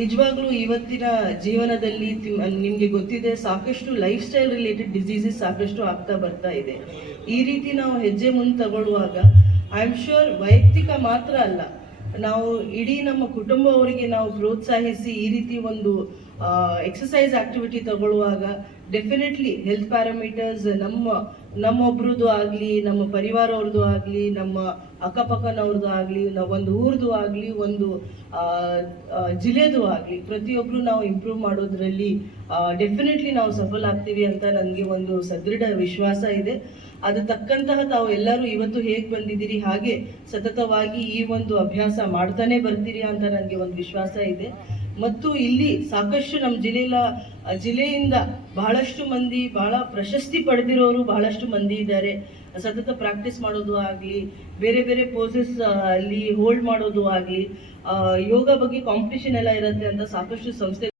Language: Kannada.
ನಿಜವಾಗ್ಲೂ ಇವತ್ತಿನ ಜೀವನದಲ್ಲಿ ನಿಮಗೆ ಗೊತ್ತಿದೆ, ಸಾಕಷ್ಟು ಲೈಫ್ ಸ್ಟೈಲ್ ರಿಲೇಟೆಡ್ ಡಿಸೀಸಸ್ ಸಾಕಷ್ಟು ಆಗ್ತಾ ಬರ್ತಾ ಇದೆ. ಈ ರೀತಿ ನಾವು ಹೆಜ್ಜೆ ಮುಂದೆ ತಗೊಳ್ಳುವಾಗ ಐ ಆಮ್ ಶ್ಯೂರ್ ವೈಯಕ್ತಿಕ ಮಾತ್ರ ಅಲ್ಲ, ನಾವು ಇಡೀ ನಮ್ಮ ಕುಟುಂಬವರಿಗೆ ನಾವು ಪ್ರೋತ್ಸಾಹಿಸಿ ಈ ರೀತಿ ಒಂದು ಎಕ್ಸಸೈಸ್ ಆಕ್ಟಿವಿಟಿ ತಗೊಳ್ಳುವಾಗ ಡೆಫಿನೆಟ್ಲಿ ಹೆಲ್ತ್ ಪ್ಯಾರಾಮೀಟರ್ಸ್ ನಮ್ಮೊಬ್ರದ್ದು ಆಗಲಿ, ನಮ್ಮ ಪರಿವಾರವ್ರದ್ದು ಆಗಲಿ, ನಮ್ಮ ಅಕ್ಕಪಕ್ಕನವ್ರದ್ದು ಆಗಲಿ, ಒಂದು ಊರ್ದು ಆಗಲಿ, ಒಂದು ಜಿಲ್ಲೆದು ಆಗಲಿ, ಪ್ರತಿಯೊಬ್ಬರು ನಾವು ಇಂಪ್ರೂವ್ ಮಾಡೋದ್ರಲ್ಲಿ ಡೆಫಿನೆಟ್ಲಿ ನಾವು ಸಫಲ ಆಗ್ತೀವಿ ಅಂತ ನನಗೆ ಒಂದು ಸದೃಢ ವಿಶ್ವಾಸ ಇದೆ. ಅದು ತಕ್ಕಂತಹ ತಾವು ಎಲ್ಲರೂ ಇವತ್ತು ಹೇಗೆ ಬಂದಿದ್ದೀರಿ ಹಾಗೆ ಸತತವಾಗಿ ಈ ಒಂದು ಅಭ್ಯಾಸ ಮಾಡ್ತಾನೆ ಬರ್ತೀರಿ ಅಂತ ನನಗೆ ಒಂದು ವಿಶ್ವಾಸ ಇದೆ. ಮತ್ತು ಇಲ್ಲಿ ಸಾಕಷ್ಟು ನಮ್ಮ ಜಿಲ್ಲೆಯಿಂದ ಬಹಳಷ್ಟು ಮಂದಿ ಬಹಳ ಪ್ರಶಸ್ತಿ ಪಡೆದಿರೋರು ಬಹಳಷ್ಟು ಮಂದಿ ಇದ್ದಾರೆ. ಸತತ ಪ್ರಾಕ್ಟೀಸ್ ಮಾಡೋದು ಆಗಲಿ, ಬೇರೆ ಬೇರೆ ಪೋಸಸ್ ಅಲ್ಲಿ ಹೋಲ್ಡ್ ಮಾಡೋದು ಆಗಲಿ, ಯೋಗ ಬಗ್ಗೆ ಕಾಂಪಿಟೇಷನ್ ಎಲ್ಲ ಇರುತ್ತೆ ಅಂತ ಸಾಕಷ್ಟು ಸಂಸ್ಥೆ